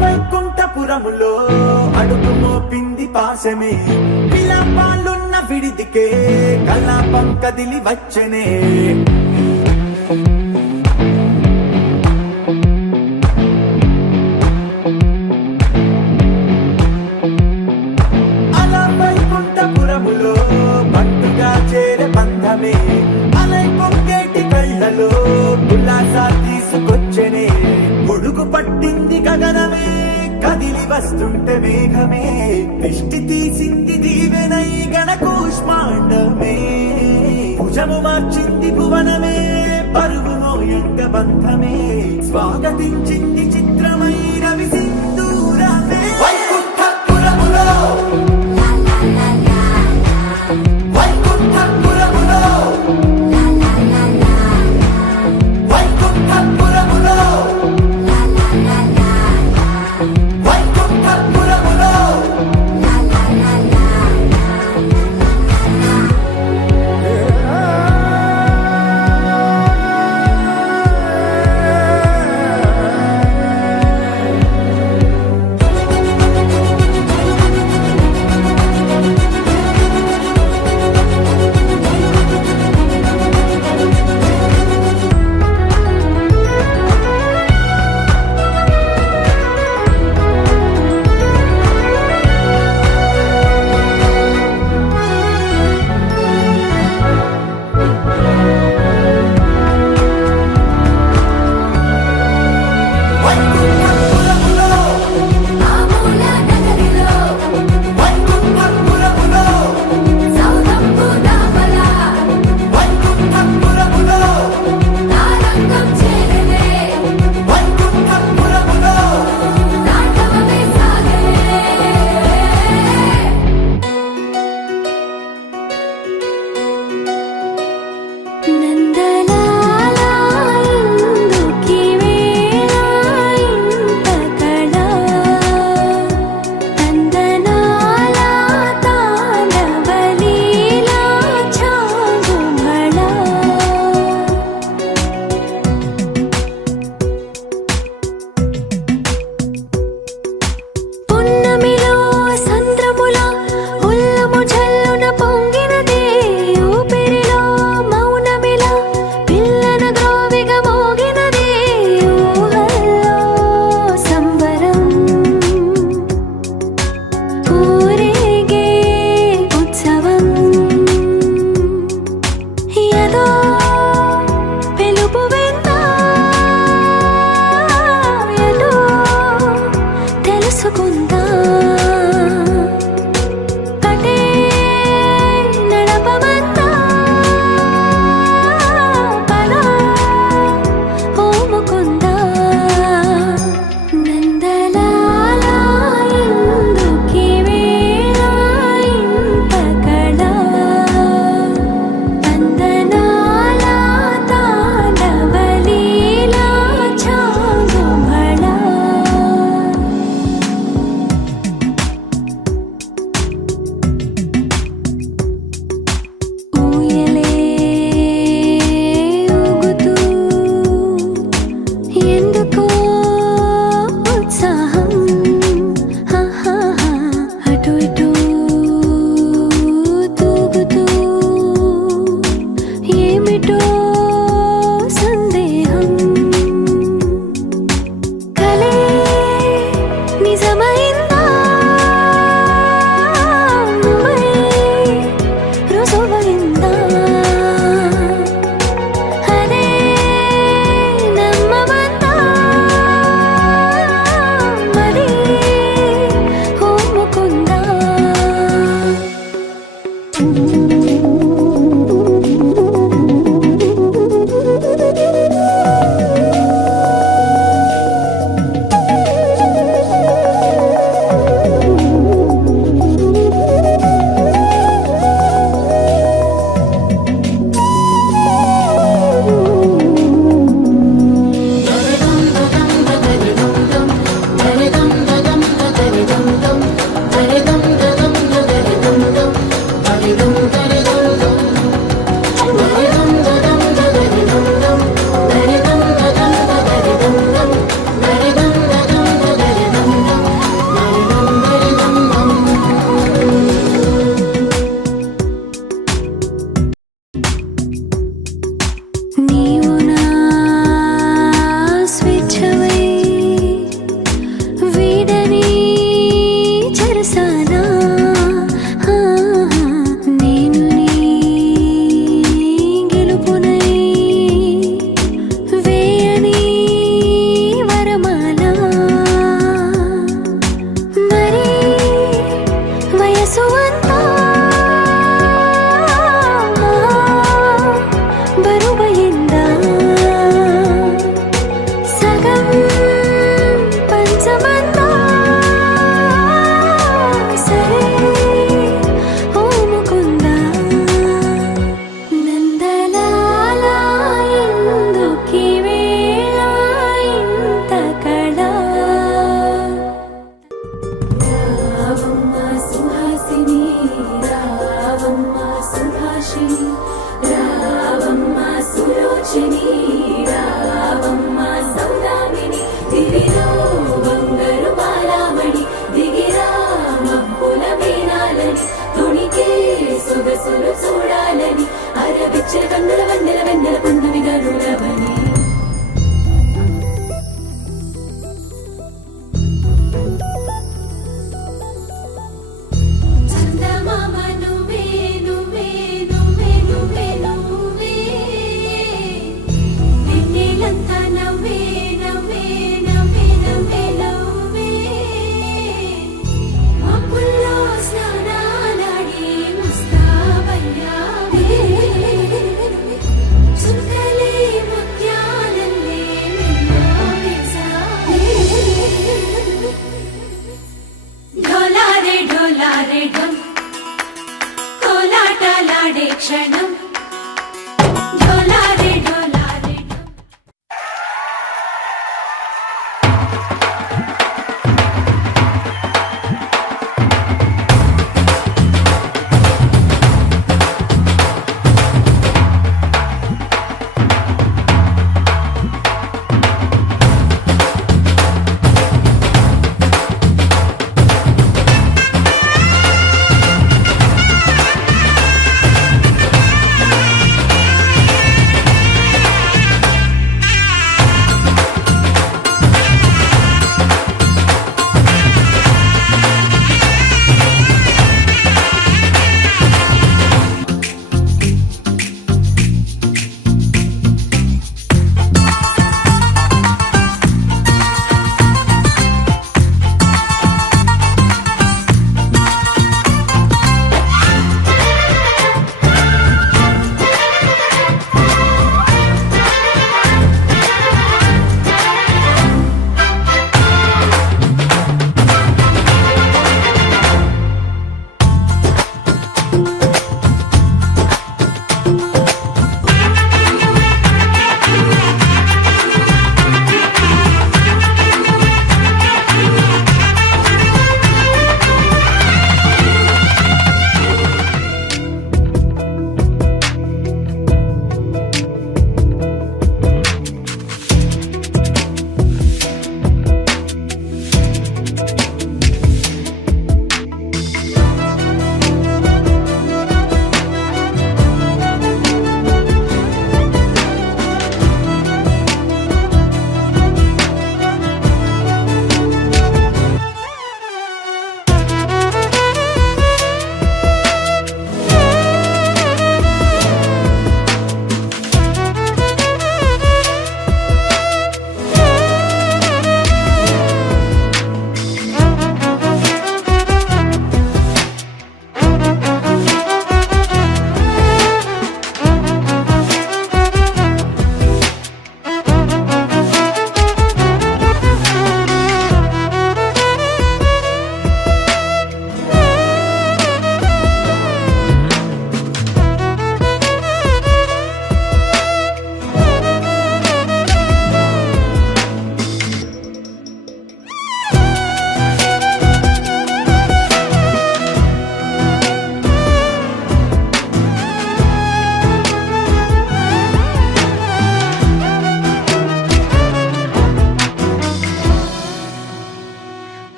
వైకుంఠపురములో అడుగు మోపింది పాశమే, విలాపాలున్న విడిదికే కలాపం కదిలి వచ్చనే. అలా వైకుంఠపురములో భక్తుగా చేరే బంధమే, అలై పొంగేటి కళ్ళలో ఉల్లాసా తీసుకొచ్చనే. గొడుగు పట్టింది గగనమే, కదిలి వస్తుంటే మేఘమే, దృష్టి తీసింది దీవెనై గణకూష్మాండమే. భుజము మార్చింది భువనమే, పరువు మోయంగ బంధమే, స్వాగతించింది చిత్రమై రవి సింధూరమే. వైకుంఠపురములో వైకుంఠపురములో వైకుంఠపురములో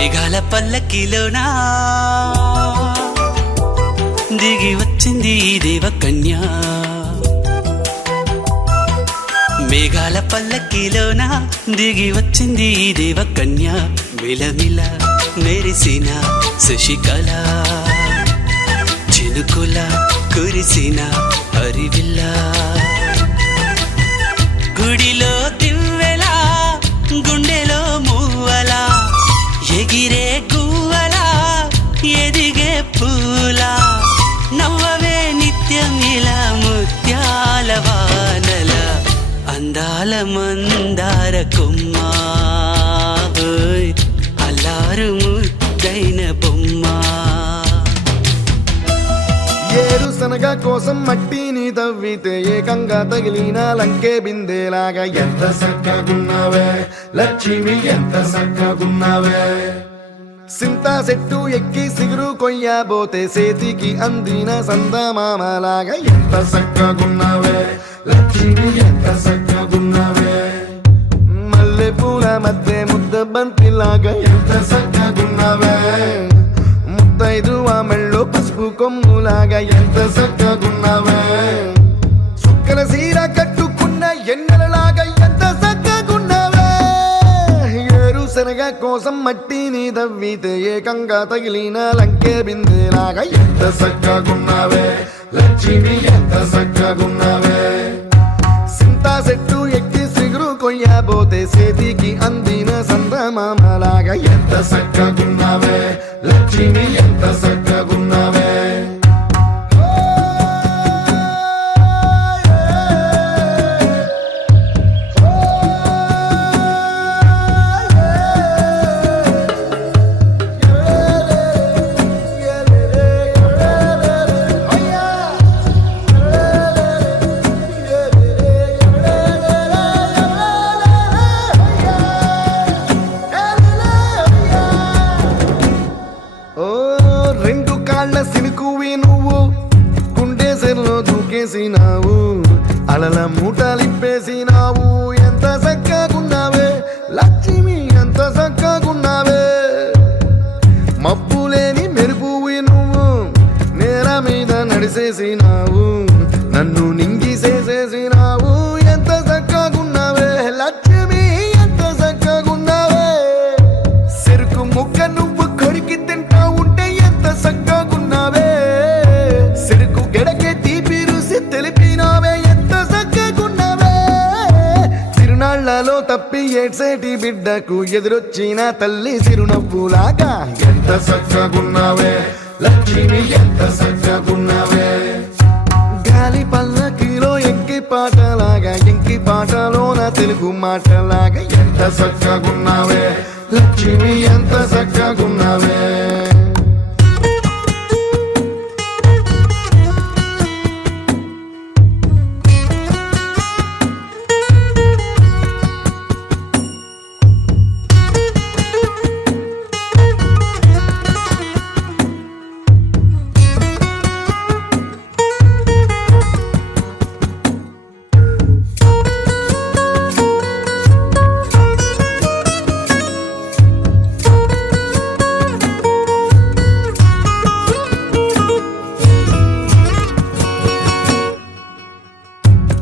మేఘాల పల్లకిలోనా దిగి వచ్చింది ఈ దేవకన్య. మేఘాల పల్లకిలోనా దిగి వచ్చింది ఈ దేవకన్య. మిలమిల మెరిసిన శశికళ చినుకుల కురిసిన హరివిల్ల. గుడిలో దివ్వెలా గుండెలో మూవలా ఎగిరే గువ్వలా ఎదిగే పూలా. నవ్వవే నిత్యం ఇలా ముత్యాల వానల అందాల మందార కొమ్మ. అల్లారు ముద్దైన బొమ్మ. ఏరుశనగ కోసం మట్టిని తవ్వితే ఏకంగా తగిలిన లంకే బిందెలాగా ఎంత చక్కగున్నావే లక్ష్మి, ఎంత చక్కగున్నావే. సింతా చెట్టు ఎక్కి సిగురు కొయ్యబోతే చేతికి అందిన సందమామలాగా ఎంత చక్కగున్నావే లక్ష్మి, ఎంత చక్కగున్నావే. మల్లె పూల మధ్య ముద్ద బంతిలాగా ఎంత చక్కగున్నావే. ముత్తైదు మెళ్ళో పసుపు కొమ్ములాగా ఎంత చక్కగున్నావే. సుక్కల సీర కట్టుకున్న ఎన్నెలలాగా ఎంత చక్కగున్నావే. ఏరుశనగ కోసం మట్టిని తవ్వితే ఏకంగా తగిలిన లంకే బిందెలాగా ఎంత చక్కగున్నావే లక్ష్మి, ఎంత చక్కగున్నావే. సింతా చెట్టు ఎక్కి సిగురు కొయ్యబోతే చేతికి అందిన సందమామలాగా ఎంత చక్కగున్నావే లక్ష్మి, ఎంత చక్కగున్నావే. రెండు కాళ్ళ సినుకువి నువ్వు గుండె సెర్లో దూకేసినావు. అలల మూటలిప్పేసినావు. ఎంత చక్కగున్నావే లక్ష్మి, ఎంత చక్కగున్నావే. మబ్బులేని మెరుపువి నువ్వు నేల మీద నడిసేసినావు. నన్ను నింగిసేసేసినావు. ఎంత చక్కగున్నావే లక్ష్మి, ఎంత చక్కగున్నావే. చెరుకు ముక్క నువ్వు కొరికి తింటా ఉంటే ఎంత చక్కగున్నావే. చెరుకు గెడకే తీపి రుసి తెలిపినావే. ఎంత చక్కగున్నావే. తిరునాళ్లలో తప్పి ఏడ్సేటి బిడ్డకు ఎదురొచ్చిన తల్లి చిరునవ్వులాగా ఎంత చక్కగున్నావే లక్ష్మి, ఎంత చక్కగున్నావే. గాలి పల్లకిలో ఎంకి పాటలాగా ఎంకి పాటలోన తెలుగు మాటలాగా ఎంత చక్కగున్నావే లక్ష్మి, ఎంత చక్కగున్నావే.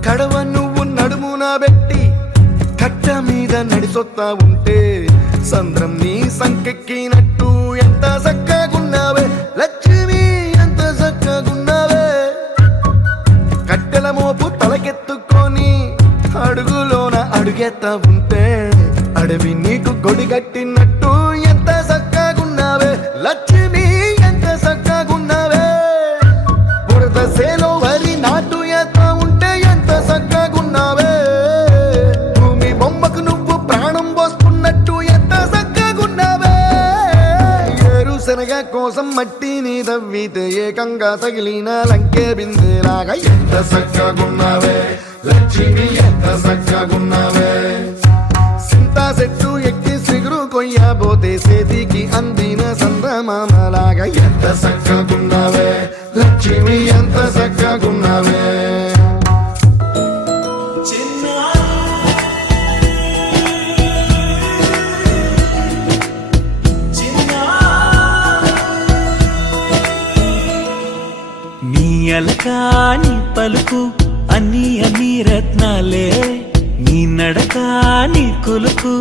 కడవ నువ్వు నడుమున పెట్టి కట్ట మీద నడిసొత్తా ఉంటే సంద్రం నీ సంకెక్కినట్టు ఎంత చక్కగున్నావే లక్ష్మి, ఎంత చక్కగున్నావే. కట్టెల మోపు తలకెత్తుకొని అడుగులోన అడుగెత్తా ఉంటే అడవి నీకు గొడిగట్టినట్టు ఎంత చక్కగున్నావే లక్ష్మి, ఎంత చక్కగున్నావే. బురద సేలో వరి నాటు ఎత్తా ఉంటే ఎంత చక్కగున్నావే. భూమి బొమ్మకు నువ్వు ప్రాణం పోసుకున్నట్టు ఎంత చక్కగున్నావే. ఏరుశనగ కోసం మట్టిని తవ్వితే ఏకంగా తగిలిన లంకే బిందెలాగా ఎంత చక్కగున్నావే లక్ష్మి, ఎంత చక్కగున్నావే. సింతా చెట్టు ఎక్కి సిగురు కొయ్యబోతే చేతికి అందిన సందమామలాగా ఎంత చక్కగున్నావే లక్ష్మి, ఎంత చక్కగున్నావే. చిన్న పలుకు అన్ని అన్ని రత్నాలే, నీ నడక నీ కొలుకు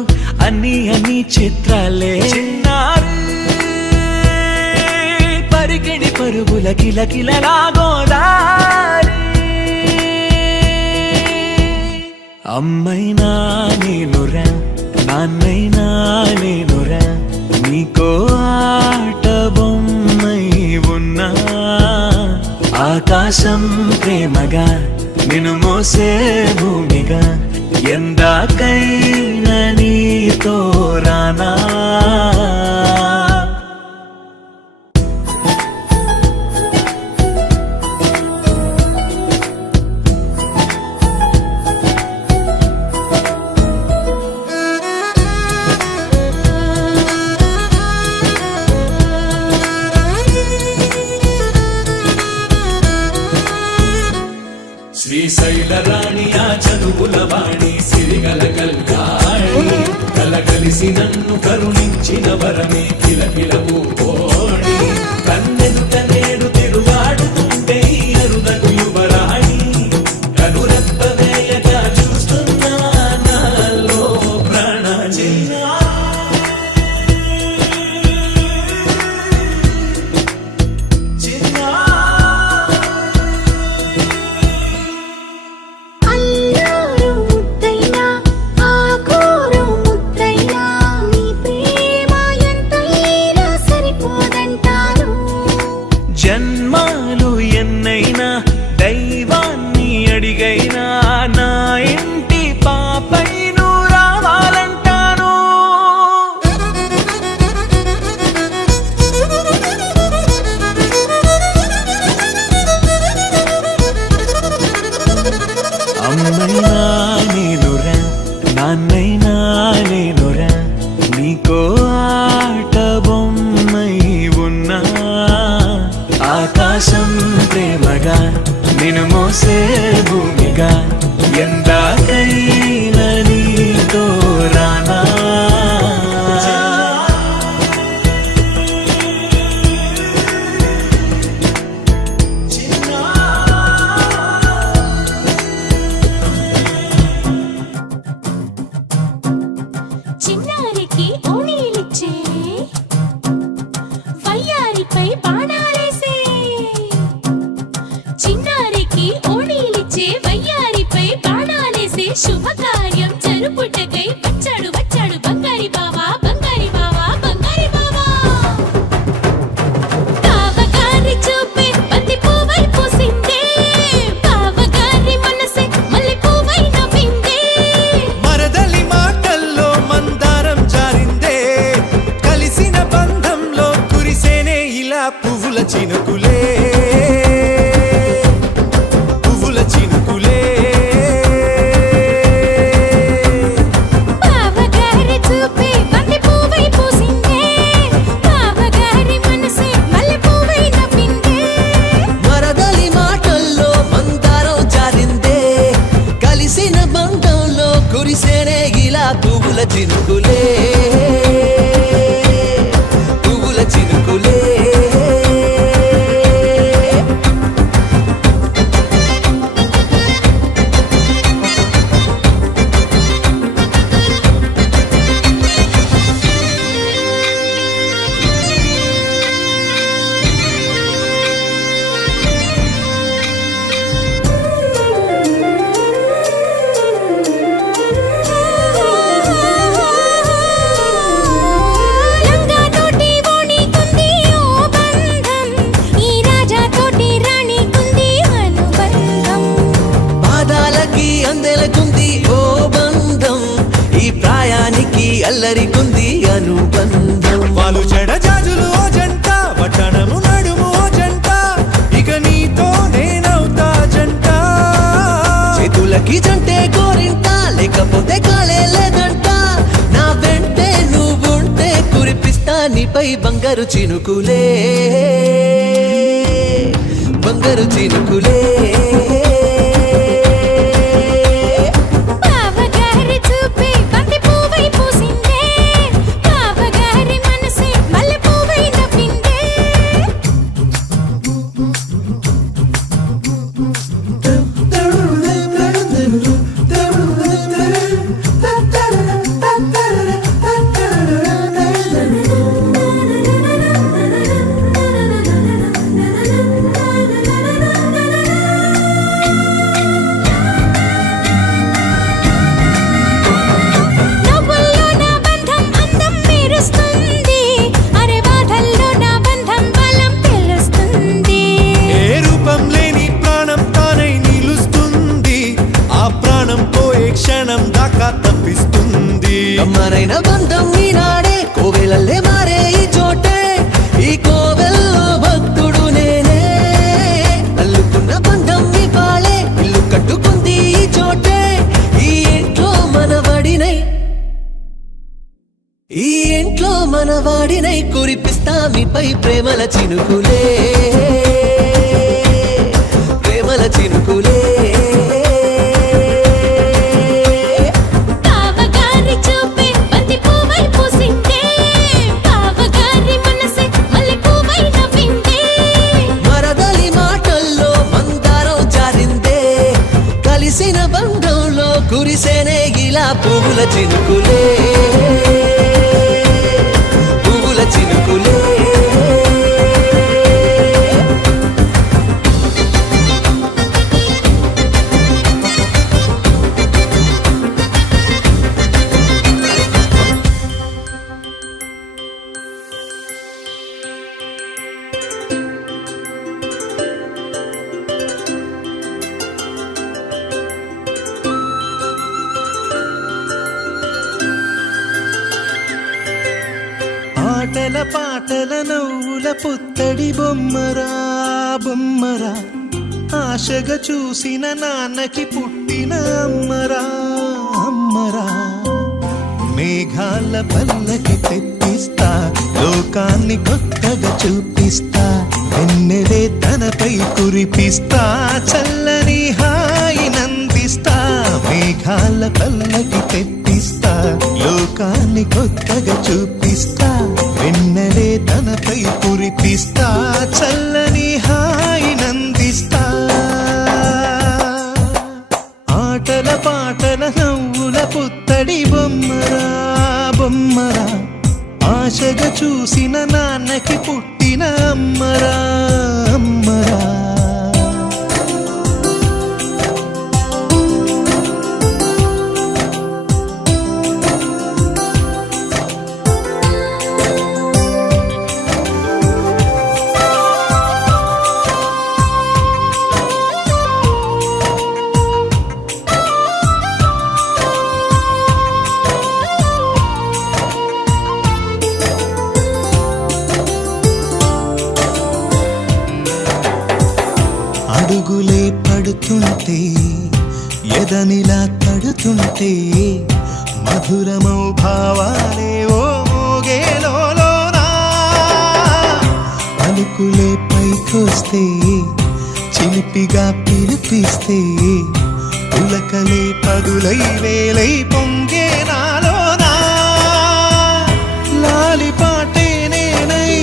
అన్ని అన్ని చిత్రాలే. చిన్నారి పరికిణి పరుగుల కిలకిలలా గోదారి, అమ్మైనా నేనురా నాన్నైనా నేనురా, నీకో ఆట బొమ్మై ఉన్నా. ఆకాశం ప్రేమగా నిన్ను మోసే భూమిగా, ఎందాకైనా నీతో రానా. శ్రీశైల రాణి ఆ చదువుల వాణి సిరిగల కల్గాణి, కలగలిసి నన్ను కరుణించిన వరమే కిలకిలవు ఓడి. కన్నెదుట నేడు తిరుగాడుతుంటే అరుదగు యువరాణి, కనురెప్ప వేయగా చూస్తున్నా నాలో ప్రాణ. అల్లారు ముద్దైనా ఆకోరు ముద్దైనా, నీ ప్రేమ ఎంతైనా సరిపోదంటారు. జన్మాలు ఎన్నైనా దైవాన్ని అడిగైనా, నా ఇంటి పాపై నువ్వు రావాలంటాను. అమ్మైనా నేనురా నాన్నైనా నేనురా, నీకో ఆట బొమ్మై ఉన్నా. ఆకాశం ప్రేమగా నిన్ను మోసే భూమిగా, ఎందాకైనా నీతో రానా. చిన్నారికి ఓణీలిచ్చే వయ్యారిపై బాణాలేసే, చిన్నారికి ఓణీలిచ్చే వయ్యారిపై బాణాలేసే, శుభకార్యం జరుపుటకై వచ్చాడు వచ్చాడు బంగారి బావా బంగారి బావా బంగారి బావా. బావగారి చూపే బంతి పువ్వై పూసిందే, బావగారి మనసే మల్లె పువ్వై నవ్విందే. మరదలి మాటల్లో మందారం జారిందే, కలిసిన బంధంలో కురిసేనే ఇలా పువ్వుల చినుకులే, పువ్వుల చినుకులే. బావగారి చూపే బంతి పువ్వై పూసిందే, బావగారి మనసే మల్లె పువ్వై నవ్విందే. మరదలి మాటల్లో మందారం జారిందే, కలిసిన బంధంలో కురిసేనే ఇలా పువ్వుల చినుకులే, పువ్వుల చినుకులే. లంగా తోటి ఓణి కుంది ఓ బంధం, ఈ రాజా తోటి రాణి కుంది అనుబంధం. పాదాలకి అందెలకుంది ఓ బంధం, ఈ ప్రాయానికి అల్లరికుంది అనుబంధం. వాళ్ళు చెడ జాజులు ఓ జంట, వట్టణము నడుము ఓ జంట, ఇక నీతో నేనవుతా జంట. చేతులకి జంటే గోరింట, లేకపోతే కాలే లేదంట. నా వెంటే నువ్వుంటే కురిపిస్తా నీపై బంగారు చినుకులే, బంగారు చినుకులే. బావగారి చూపే బంతి పువ్వై పూసిందే, బావగారి మనసే మల్లె పువ్వై నవ్విందే. అల్లిన బంధం ఈనాడే కోవెలల్లే మారే ఈ చోటే ఈ కోవెల్లో భక్తుడు నేనే అల్లుకున్న బంధం ఇవాళే ఇల్లు కట్టుకుంది ఈ చోటే ఈ ఇంట్లో మనవడినై ఈ ఇంట్లో మనవాడినై కురిపిస్తా మీపై ప్రేమల చినుకులే ప్రేమల చినుకులే కావగారి చూపే బంతి పువ్వై పూసిందే కావగారి మనసే మల్లె పువ్వై నవ్విందే మరదలి మాటల్లో మందారం జారిందే కలిసిన బంధంలో కురిసేనే ఇలా పువ్వుల చినుకులే పువ్వుల చినుకులే ఆటల పాటల నవ్వుల పుత్తడి బొమ్మరా బొమ్మరా ఆశగా చూసిన నాన్నకి పుట్టిన అమ్మరా అమ్మరా మేఘాల పల్లకి తెప్పిస్తా లోకాన్ని కొత్తగా చూపిస్తా వెన్నెలే తనపై కురిపిస్తా చల్లని హాయి నందిస్తా మేఘాల పల్లకి తెప్పిస్తా లోకాన్ని కొత్తగా చూపిస్తా వెన్నెలే తనపై కురిపిస్తా చల్లని హాయి నందిస్తా ఆటల పాటల నవ్వుల పుత్తడి బొమ్మరా బొమ్మరా ఆశగా చూసిన నాన్నకి పుట్టిన అమ్మరా అమ్మరా అడుగులే పడుతుంటే ఎదనిలా తడుతుంటే మధురమౌ భావాలే ఓ మోగేలోనా పలుకులే పైకొస్తే చిలిపిగా పిలిపిస్తే పులకలే పదులై వేలై పొంగే నాలోనా లాలి పాటే నేనై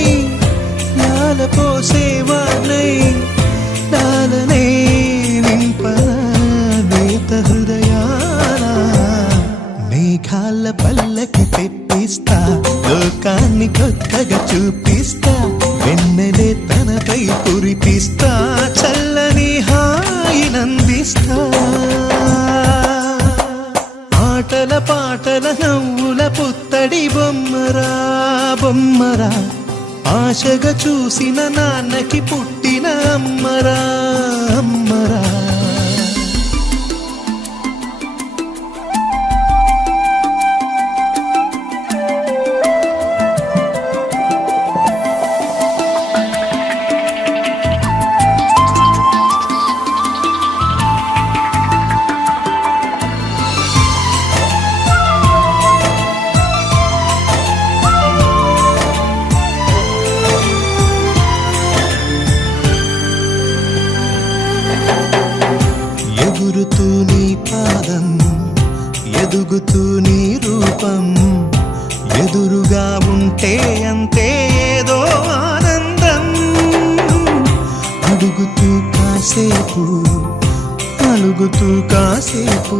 లాల పోసేవాణ్ణై లాలనే నింపనేత హృదయాన మేఘాల పల్లకి తెప్పిస్తా లోకాన్ని కొత్తగా చూపిస్తా వెన్నెలే తనపై కురిపిస్తా చల్లని హాయి నందిస్తా ఆటల పాటల నవ్వుల పుత్తడి బొమ్మరా బొమ్మరా ఆశగా చూసిన నాన్నకి పుట్టిన అమ్మరా అమ్మరా ఎగురుతూ నీ పాదం ఎదుగుతూ నీ రూపం ఎదురుగా ఉంటే అంతే ఏదో ఆనందం అడుగుతూ కాసేపు అలుగుతూ కాసేపు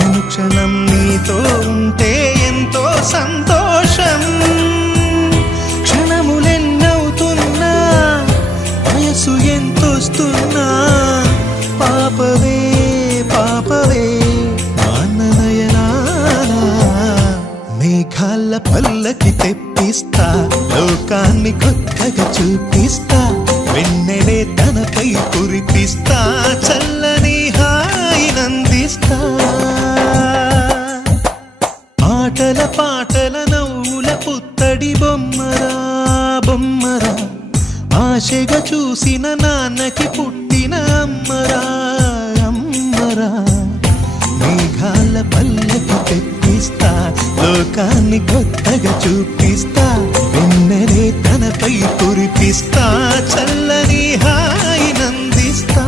అనుక్షణం నీతో ఉంటే ఎంతో సంతోషం క్షణములెన్నవుతున్నా వయసు ఎంతొస్తున్నా పాపవే పాపవే మాననయనానా మేఘాల పల్లకి తెప్పిస్తా లోకాన్ని కొత్తగా చూపిస్తా వెన్నెలే తనపై కురిపిస్తా చల్లని హాయి నందిస్తా ఆటల లోకాన్ని కొత్తగా చూపిస్తా వెన్నెలే తనపై కురిపిస్తా చల్లని హాయినందిస్తా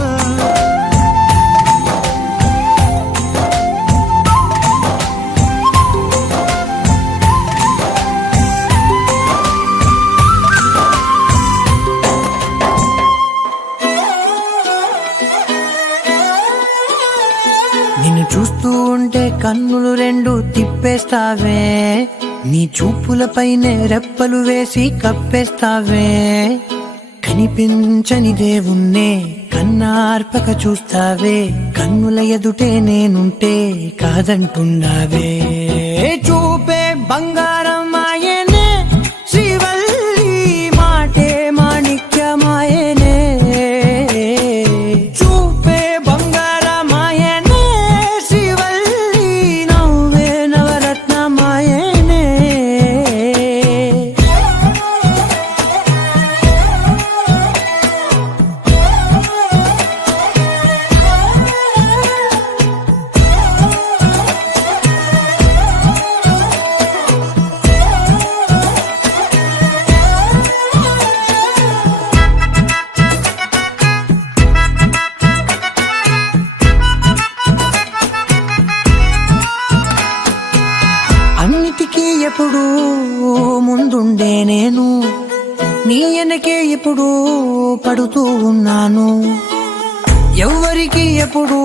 నిన్ను చూస్తూ ఉంటే కన్నులు రెండు తిప్పేస్తావే నీ చూపులపైనే రెప్పలు వేసి కప్పేస్తావే కనిపించని దేవుణ్ణే కన్నార్పక చూస్తావే కన్నుల ఎదుటే నేనుంటే కాదంటున్నావే చూపే బంగారం ఆయనే శ్రీవల్లి మాటే మాణిక్యమాయనే చూపే బంగారమాయనే శ్రీవల్లి నవ్వే నవరత్నమాయనే అన్నిటికీ ఎప్పుడు ముందుండే నేను నీ వెనకే ఎప్పుడు పడుతూ ఉన్నాను ఎవ్వరికి ఎప్పుడు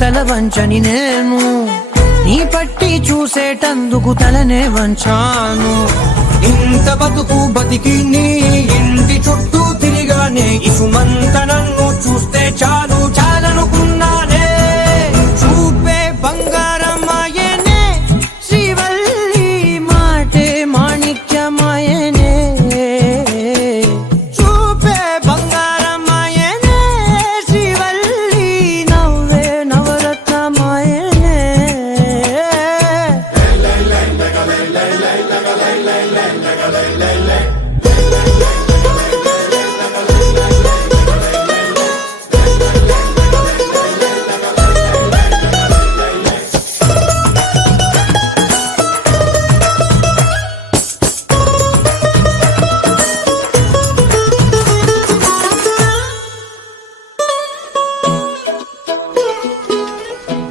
తల వంచని నేను నీ పట్టి చూసేటందుకు తలనే వంచాను ఇంత బతుకు బతికి నీ ఇంటి చుట్టూ తిరిగానే ఇసుమంత నన్ను చూస్తే చాలు చాలనుకున్నానే చూపే బంగారమాయనే శ్రీవల్లి మాటే మాణిక్యమాయనే చూపే బంగారమాయనే శ్రీవల్లి నవ్వే నవరత్నమాయనే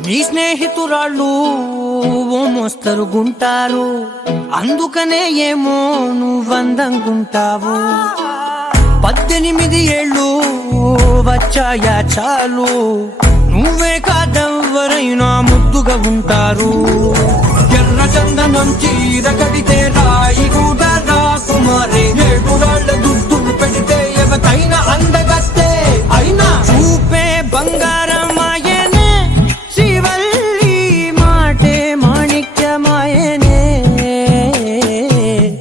నీ స్నేహితురాళ్ళు ఓ మోస్తరు గుంటారు అందుకనే ఏమో నువ్వందంగుంటావు 18 ఏళ్ళు వచ్చాయా చాలు నువ్వే కాదెవ్వరైనా ముద్దుగా ఉంటారు ఎర్ర చందనం చీర కడితే రాయి కూడా రాకుమారి 7 రాళ్ళ దుద్దులు పెడితే ఎవతైనా అందగస్తే అయినా చూపే బంగారమాయనే శ్రీవల్లి మాటే మాణిక్యమాయనే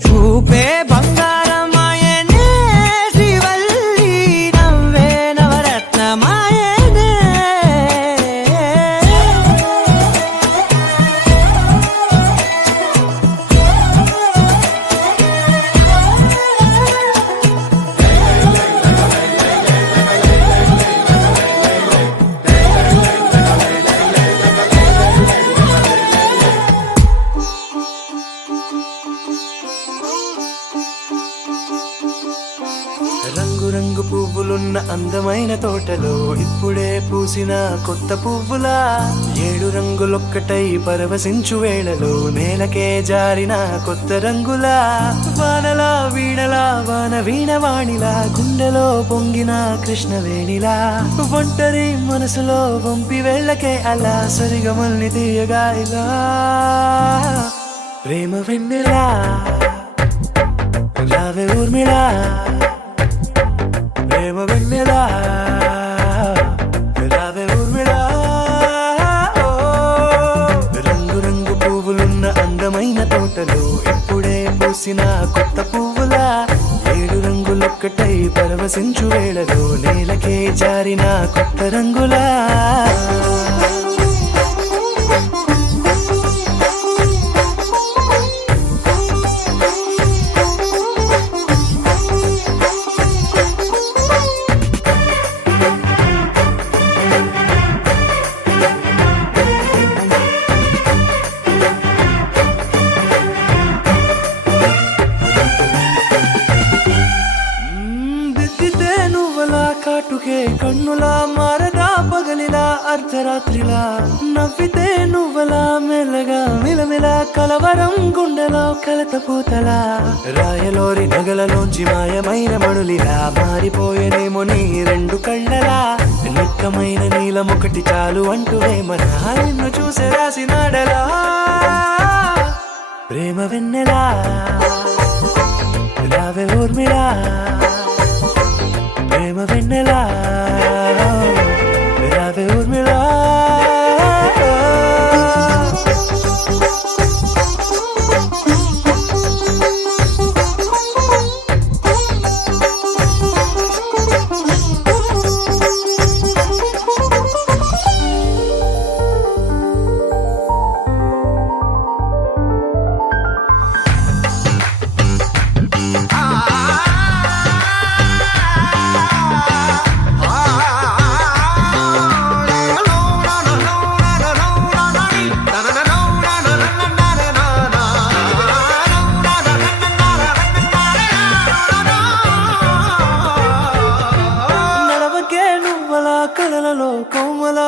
చూపే బంగారమాయనే శ్రీవల్లి నవ్వే నవరత్నమాయనే రంగు రంగు పువ్వులున్న అందమైన తోటలో ఇప్పుడే పూసిన కొత్త పువ్వులా 7 రంగులొక్కటై పరవశించు వేళలో నేలకే జారిన కొత్త రంగులా వానలా వీణలా వాన వీణవాణిలా గుండెలో పొంగిన కృష్ణవేణిలా ఒంటరి మనసులో వంపి వెళ్ళకే అలా సరిగమల్ని తీయగా ఇలా ప్రేమ వెన్నెలా రావే ఊర్మిళా ప్రేమ వెన్నెలా రావే ఊర్మిళా రంగు రంగు పువ్వులున్న అందమైన తోటలో ఇప్పుడే పూసిన కొత్త పువ్వులా 7 రంగులొక్కటై పరవశించు వేళలో నేలకే జారిన కొత్త రంగులా అర్ధరాత్రిలా నవ్వితే నువ్వలా మెల్లగా మిలమిల కలవరం గుండెలో కలత పూతలా రాయలోరి నగలలోంచి మాయమైన మణులిలా మారిపోయేనేమో నీ రెండు కళ్ళలా నిక్కమైన నీలమొకటి చాలు అంటూ వేమనా నిన్ను చూసే రాసినాడలా ప్రేమ వెన్నెలా రావే ఊర్మిళా ప్రేమ వెన్నెలా రావే ఊర్మిళా కలలలో కోమలా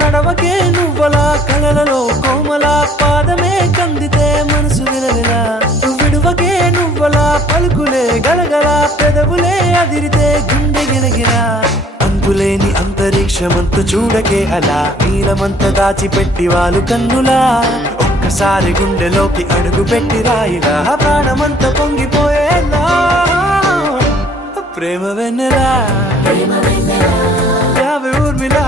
నడవకే నువ్వలా కలలలో కోమలా పాదమే కందితే మనసు విలవిలా విడువకే నువ్వలా పలుకులే గలగల పెదవులే అదిరితే గుండె గిలగిలా అంతులేని అంతరిక్షమంతు చూడకే అలా నీలమంత దాచిపెట్టి వాళ్ళు కన్నులా ఒక్కసారి గుండెలోకి అడుగు పెట్టి రాయిలా ప్రాణమంత పొంగిపోయేలా ప్రేమ వెన్నెలా రావే ఊర్మిళా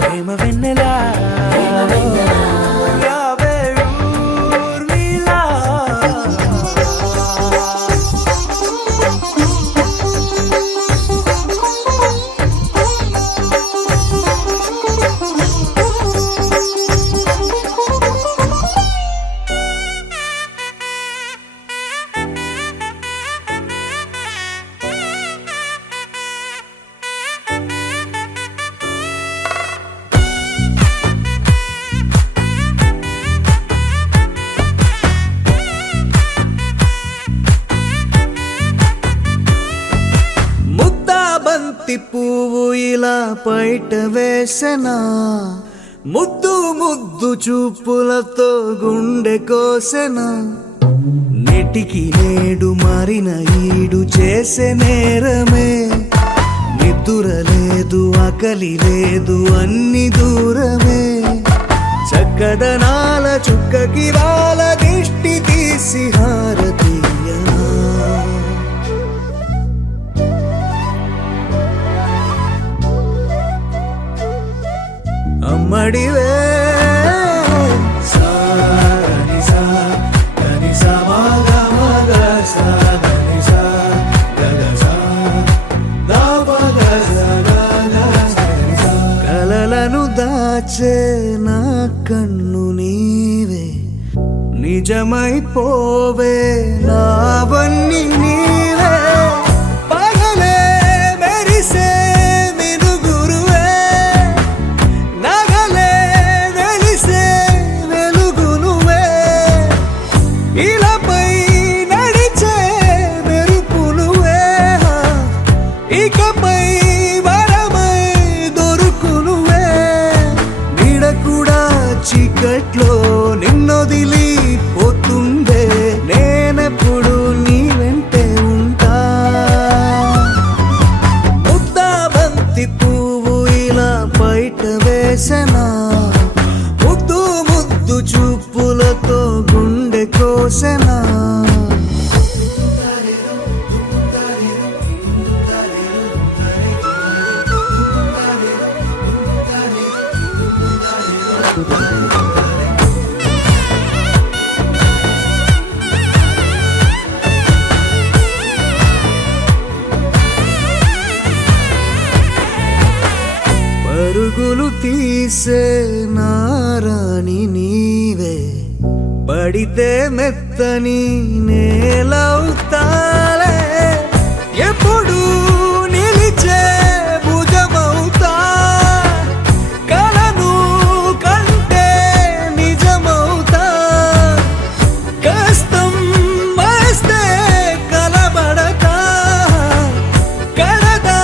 ప్రేమ వెన్నెలా రావే ఊర్మిళా పువ్వు ఇలా పైట వేసెనా ముద్దు ముద్దు చూపులతో గుండె కోసెనా నెటికి నేడు మారిన ఈడు చేసే నేరమే నిద్ర లేదు ఆకలి లేదు అన్ని దూరమే చక్కదనాల చుక్కకి వాళ్ళ దిష్టి తీసి హారతీయనా అమ్మడివే కలలను దాచే నా కన్ను నీవే నిజమైపోవే నావన్నీ నీవే పగలే మెరిసే ఇకపై వరమై దొరుకునువే నీడ కూడా చీకట్లో నిన్నొదిలి పోతుందే నేనెప్పుడు నీ వెంటే ఉంటా ముద్దా బంతి పువ్వు ఇలా బయట వేసెనా ముద్దు ముద్దు చూపులతో గుండె కోసెనా పరుగులు తీసే నారాణి నీవే పడితే మెత్తని నేలవుతాలే ఎప్పుడు నిలిచే భుజమవుతా కలను కంటే నిజమవుతా కష్టం వస్తే కలబడతా కడదా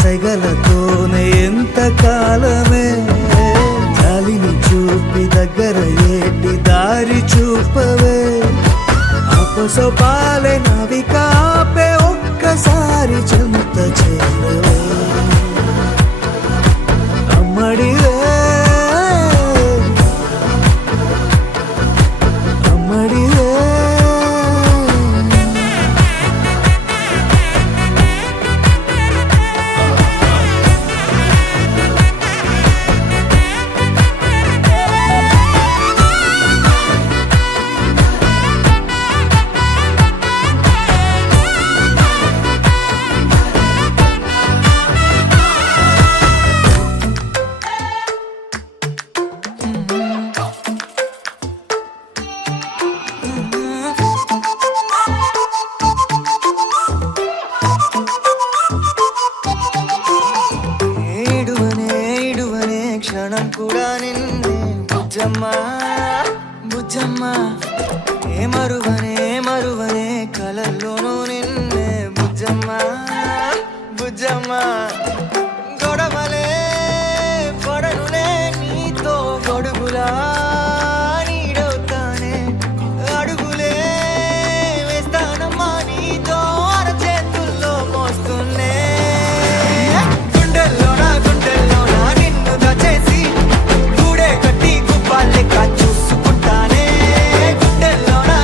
సైగలతోనే ఎంత కాలమే జాలిని చూపి దగ్గర ఏటి దారి చూపవే అపసోపాలే నవి కాపే ఒక్కసారి చెంత చేరవే అమ్మడివే అమ్మడివే ఇడువనే క్షణం కూడా నిన్నే బుజ్జమ్మా బుజ్జమ్మా ఏ మరువనే కలల్లోనూ నిన్నే బుజ్జమ్మా బుజ్జమ్మా గొడవలే పడనులే నీతో గొడుగులా నీడవుతానే అడుగులే వేస్తానమ్మా నీతో అరచేతుల్లో మోస్తున్నే గుండెల్లోనా నిన్ను దచేసి గూడే కట్టి గుప్పాలెక్క చూసుకుంటానే గుండెల్లోనా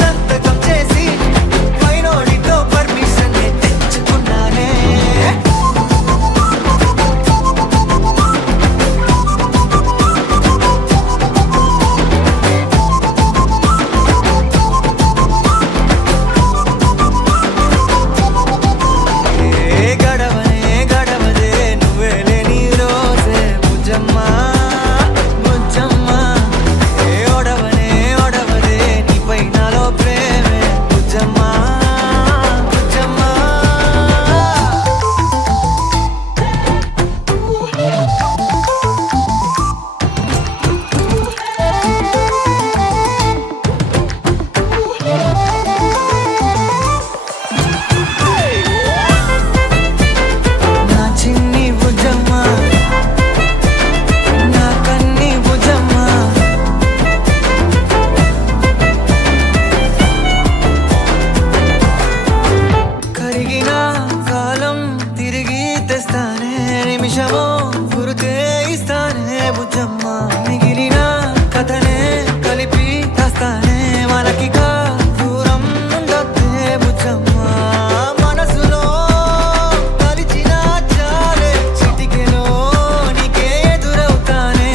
సంతకం చేసి పైనోడితో పర్మిషన్ తెచ్చుకున్నానే గడవదే నువ్వే లేని రోజే బుజ్జమ్మా బుజ్జమ్మా ఏ ఒడవదే నీపై నాలో ప్రేమే బుజ్జమ్మా బుజ్జమ్మా నా చిన్ని బుజ్జమ్మా నా కన్ని బుజ్జమ్మా కరిగిన కాలం తిరిగి తెస్తానే నిమిషమో గురుతే ఇస్తానే బుజ్జమ్మా మిగిలిన కథనే కలిపి రాస్తానే మనకిగా దూరం ఉండొద్దే బుజ్జమ్మా మనసులో తలిచిన చాలే చిటికెలో నీకే ఎదురవుతానే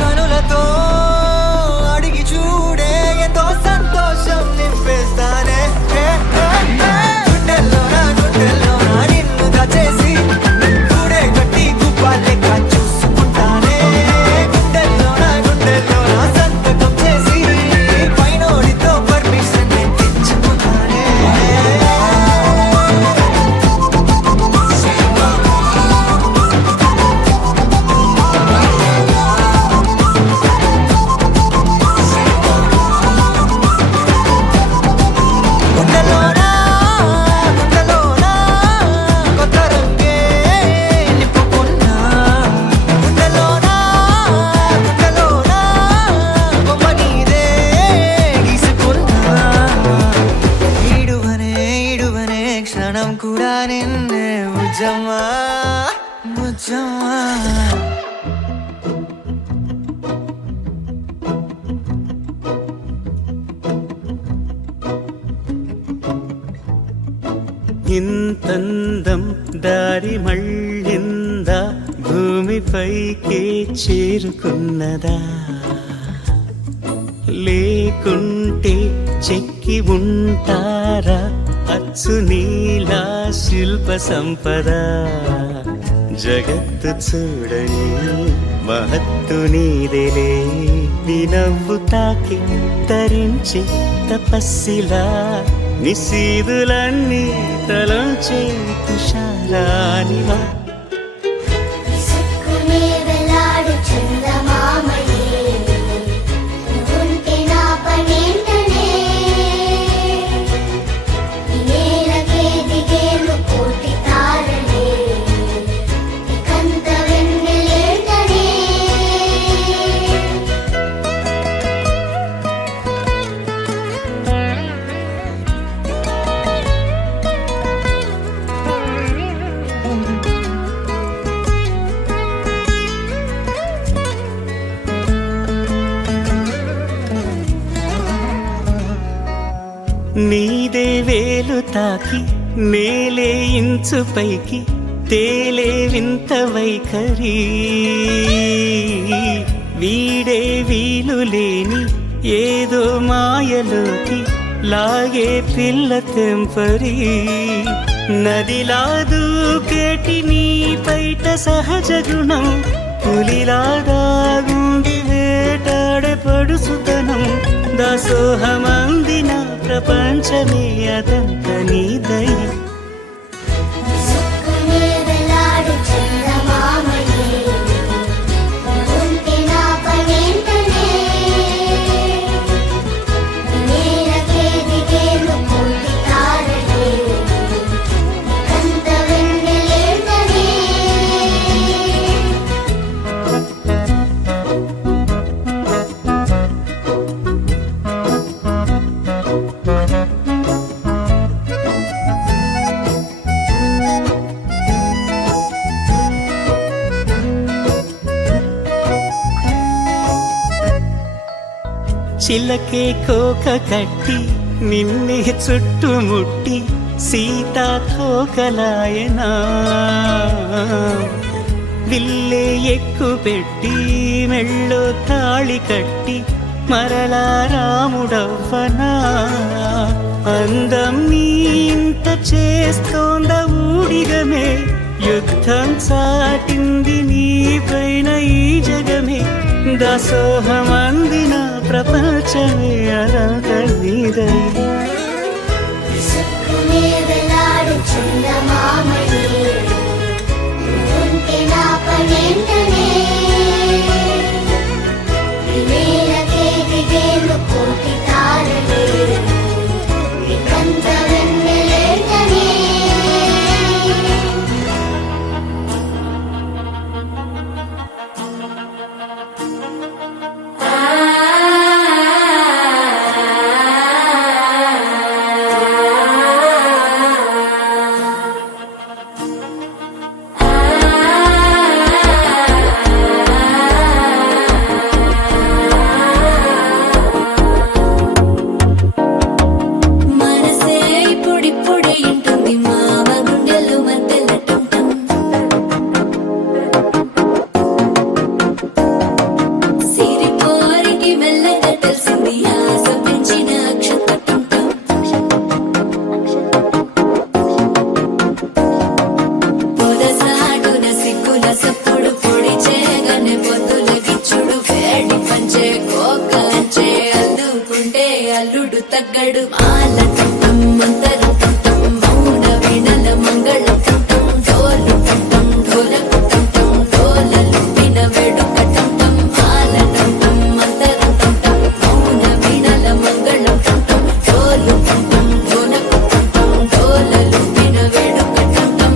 కనులతో అడిగి చూడే ఎంతో సంతోషం నింపేస్తానే గుండెల్లోనా నిన్ను దచేసి గూడే కట్టి గుప్పాలెక్క చూసుకుంటానే గుండెల్లోనా సంతకం చేసి పైనోడితో పర్మిషన్ తెచ్చుకుంటానే గుండెల్లోనా కొత్త రంగే నింపుకున్నా గుండెల్లోనా బొమ్మ నీదే గీసుకున్నా ఇడువనే క్షణం కూడా నిన్నే బుజ్జమ్మా బుజ్జమ్మా ఇంతందం దారి మళ్ళిందా భూమిపైకే చేరుకున్నదా లేకుంటే చెక్కి ఉంటారా అచ్చు నీలా శిల్ప సంపద జగత్తు చూడని మహత్తు నీదేలే నీ నవ్వు తాకి తరించి తపస్సిలా నిశీదులన్నీ తలంచే తుషారానివా విసుక్కునే వెలాడు చందమామయే నువ్వుంటే నా పనేంటనే ఈ నేలకే దిగేను కోటి తారలే నీదే వేలు తాకి నేలే ఇంచు పైకి తేలే వింత వైఖరి వీడే వీలు లేని ఏదో మాయలోకి లాగే పిల్ల తెంపరి నదిలా దూకేటి నీ పైట సహజ గుణం పులిలాగా గుండి వేటాడే పడుసుతనం దాసోహమందిన ప్రపంచమే అదంత నీ దయ సుక్కునే వెలాడు చందమామయే ఉంటే నా పనేంటనే నేలకే దిగేను కోటి తారలే కంత వెన్నెలేంటనే చిలకే కోక కట్టి నిన్నే చుట్టుముట్టి సీతాకోకలాయనా విల్లే ఎక్కు పెట్టి మెళ్ళో తాళి కట్టి మరలా రాముడవ్వనా అందం నీ ఇంత చేస్తోంద ఊడిగమే యుద్ధం చాటింది నీ పైన ఈ జగమే దాసోహమందిన ప్రపంచమే అనంత నీదై సుక్కునే వెలాడు చందమామయే ఉంటే నా పనేంటనే నేలకే దిగేను కోటి తారలే కంత వెన్నెలేంటనే మనసే ఇప్పుడిప్పుడే ఇంటుంది మామ గుండెలు మధ్యలో టంటం సిరిపోరికి మెల్లగా తెలిసింది ఆశ పెంచిన అక్షత టంటం పొదసాటున సిగ్గుల సప్పుడు పొడి చేయగానే పొద్దుల గిచ్చుడు వేడి పంచే కోకంచే అల్లుకుంటే అల్లుడు తగ్గడు మాల టంటం మంతరం టంటం మౌన వీణల మంగళ టంటం డోలు టంటం ఢోలకు టంటం డోలలు విన వేడుక టంటం మాల టంటం మంతరం టంటం మౌన వీణల మంగళ టంటం డోలు టంటం ఢోలకు టంటం డోలలు విన వేడుక టంటం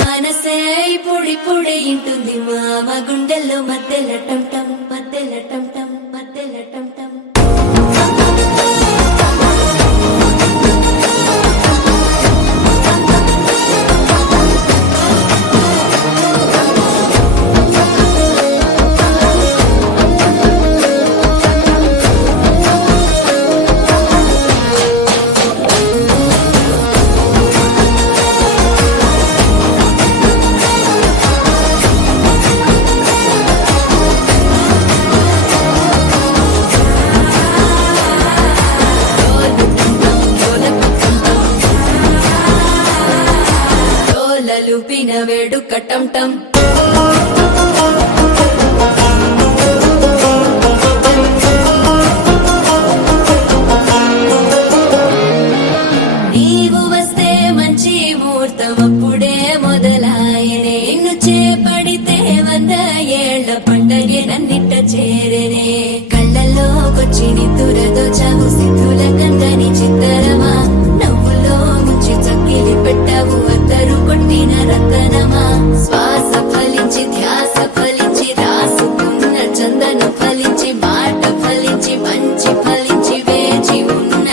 మనసే ఇప్పుడిప్పుడే ఇంటుంది మామ గుండెల్లో మధ్యలో టంటం మధ్యలో టంటం మధ్యలో టంటం లూపిన వేడుక టంటం నీవు వస్తే మంచి ముహూర్తం అప్పుడే మొదలాయనే నిన్ను చేపడితే 100 ఏళ్ల పండగే నన్నిట్ట చేరనే కళ్ళల్లోకొచ్చి నిద్దురదోచావు సిద్ధుల కందని చిత్తరమా నవ్వులో ముంచి చక్కిలి పెట్టావు అద్దరు కొట్టిన రతనమా శ్వాస ఫలించి ధ్యాస ఫలించి రాసుకున్న చందను ఫలించి మాట ఫలించి మంచి ఫలించి వేచి ఉన్న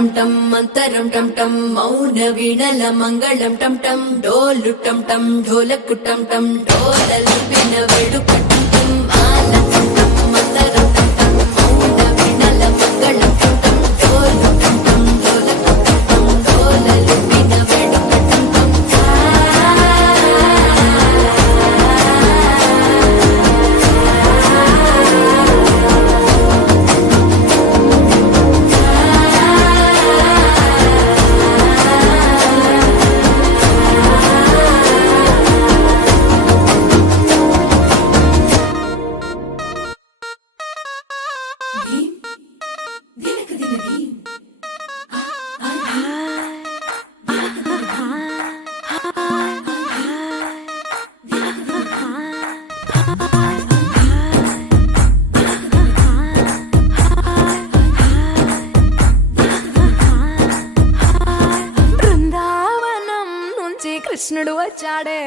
టం టం మంతరం టం టం మౌన వీణల మంగళం టం టం డోలు టం టం ఢోలకు టం టం డోలలు విన వేడుక టం టం మాల టం టం మంతరం టం టం మౌన వీణల మంగళం టం టం డోలు టం టం ఢోలకు టం టం డోలలు విన వేడుక టం టం బృందావనం నుంచి కృష్ణుడు వచ్చాడే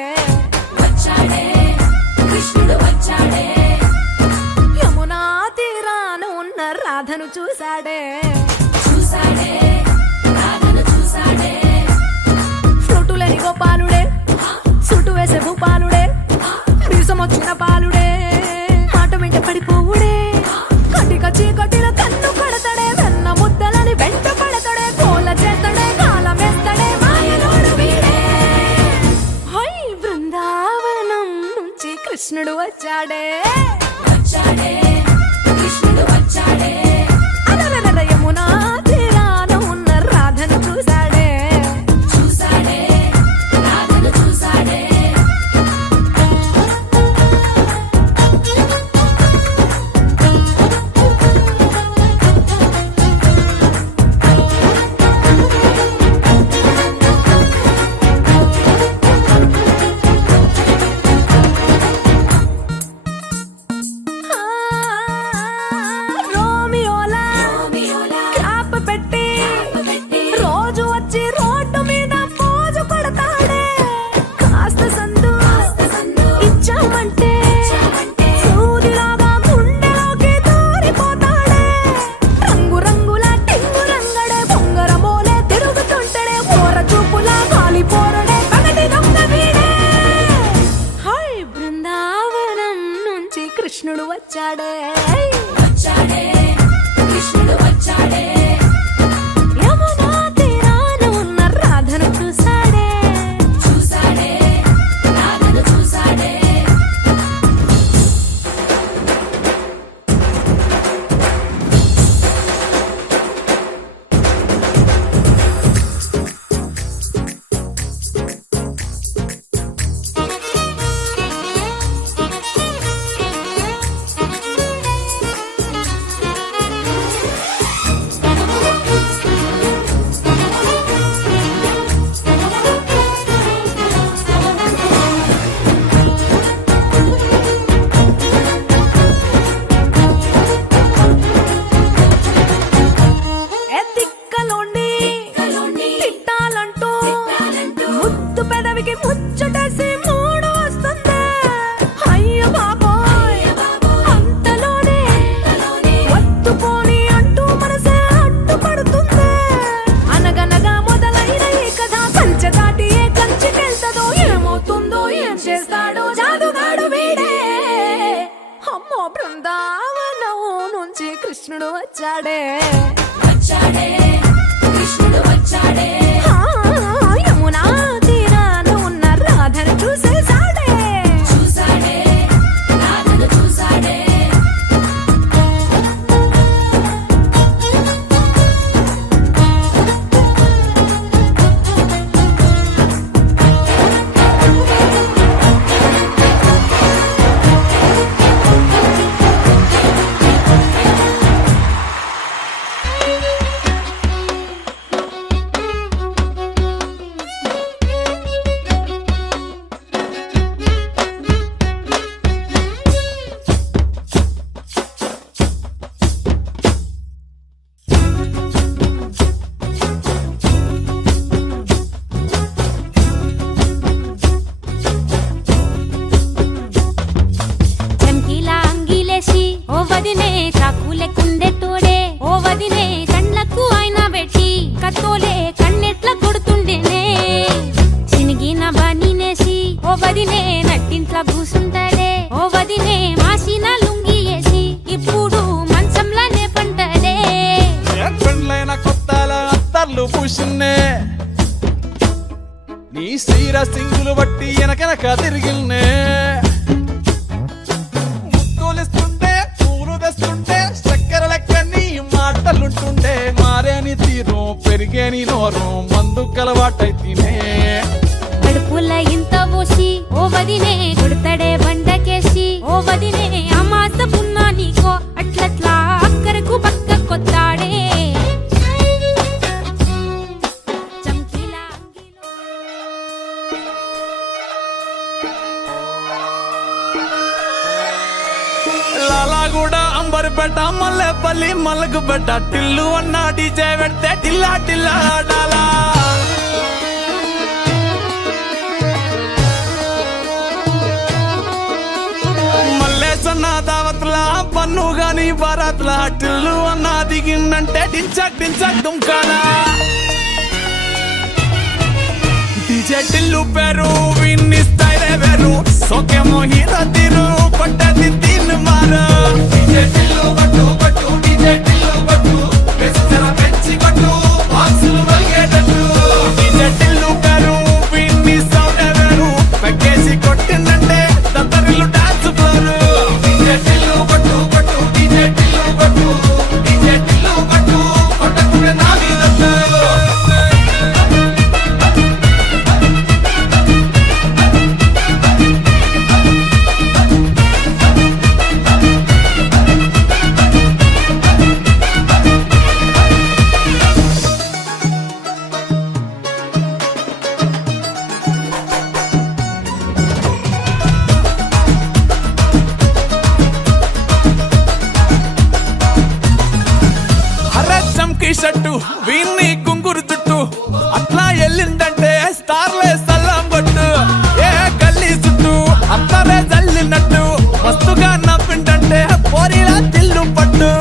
వచ్చాడే కృష్ణుడు వచ్చాడే యమునా తీరాన ఉన్న రాధను చూశాడే చూసాడే రాధను చూసాడే ఫ్లూటులేని గోపాలుడే సుటు వేసే భూపాలుడే వీసం వచ్చిన పాలుడే మాట వెంట పడిపోవుడే కటిక చీకటిల కన్ను కడతాడే వెన్న ముద్దలని వెంట పడతాడే కోల చేస్తాడే కాలం వేస్తాడే మాయలోడు వీడే హై బృందావనం నుంచి కృష్ణుడు వచ్చాడే వచ్చాడే కృష్ణుడు వచ్చాడే అలరలర యమునా తీరాన ఉన్న రాధను చూశాడే చూసాడే రాధను చూసాడే రోమియోలా క్యాప్ పెట్టి రోజు వచ్చి రోడ్డు మీద పోజు కొడతాడే కాస్త సందు ఇచ్చామంటే సూదిలాగా గుండెలోకి దూరిపోతాడే రంగు రంగుల టింగు రంగడే బొంగరమోలే తిరుగుతుంటాడే పోర చూపులా కాలిపోరడే పగటి దొంగ వీడే హై బృందావనం నుంచి కృష్ణుడు వచ్చాడే వచ్చాడే కృష్ణుడు వచ్చాడే యమునా తీరాన ఉన్న రాధను చూశాడే చూసాడే రాధను చూసాడే ఏ తిక్కలోని తిట్టాలంటూ ముద్దు పెదవికి ముచ్చటేసి మూడు వస్తుంది అయ్య బాబోయ్ అంతలోనే వత్తుపోని అంటూ మనసే అడ్డుపడుతుంది అనగనగా మొదలైన ఈ కథ కంచె దాటి ఏ కంచెకెళ్తదో ఏమవుతుందో ఏం చేస్తాడో జాదుగాడు వీడే అమ్మో బృందావనం నుంచి కృష్ణుడు వచ్చాడే వచ్చాడే కృష్ణుడు వచ్చాడే ఆ, యమునా తీరాన ఉన్న రాధను చూసేశాడే చూసాడే రాధను చూసాడే కూసుంటడే ఓ వదినే మాసిన లుంగి వేసి ఇప్పుడు మంచంలోనే పంటడే పెళ్ళైన కొత్తల అత్తర్లు పూసిన్నే నీ సీర సింగులు బట్టి వెనకనక తిరిగిల్నే ముక్కులిస్తుంటే పూలు తెస్తుంటే చక్కెర లెక్క నీ మాటలుంటుండే మారేని తీరు పెరిగేని నోరు మందు కలవాటైతేనే కడుపుల ఇంత పోసి ఓ వదినే కొడతడే బండకేసి ఓ వదినే అమాస పున్నా నీకో అట్లట్లా అక్కరకు పక్క కొత్తాడే చంకిలా అంగిలో లాలాగూడ అంబర్పేట మల్లెపల్లి మల్లకుపేట టిల్లు అన్న డీజే పెడితే టిల్లా టిల్లా ఆడాలా మల్లేసన్న దావత్ల పన్ను గాని బారాత్ల టిల్లు అన్న దిగిందంటే డించక్ డించక్ దుంకాలా డీజే టిల్లు పేరు విన్ని స్టైల్ వేరు సోకేమో హీరో తీరు పట్టది తిన్ మారు డీజే టిల్లు పట్టు పట్టు డీజే టిల్లు పట్టు వెచ్చర పెంచి కొట్టు బాక్సులు వలిగేటట్టు డీజే టిల్లు పేరు విన్ని సౌండ్ వేరు పెక్కేసి కొట్టిందంటే దత్తరిల్లు డాన్స్ ఫ్లోరు డీజే టిల్లు పట్టు పట్టు డీజే టిల్లు పట్టు డీజే టిల్లు పట్టు కొట్టకుడే నా మీద షట్టు వీన్ని కుంగురు చుట్టూ అట్లా ఎల్లిందంటే స్టార్లే సల్లం కొట్టు ఏ గల్లీ చుట్టూ అట్లనే జల్లినట్టు మస్తుగా నవ్విందంటే పోరిలా తిల్లు పట్టు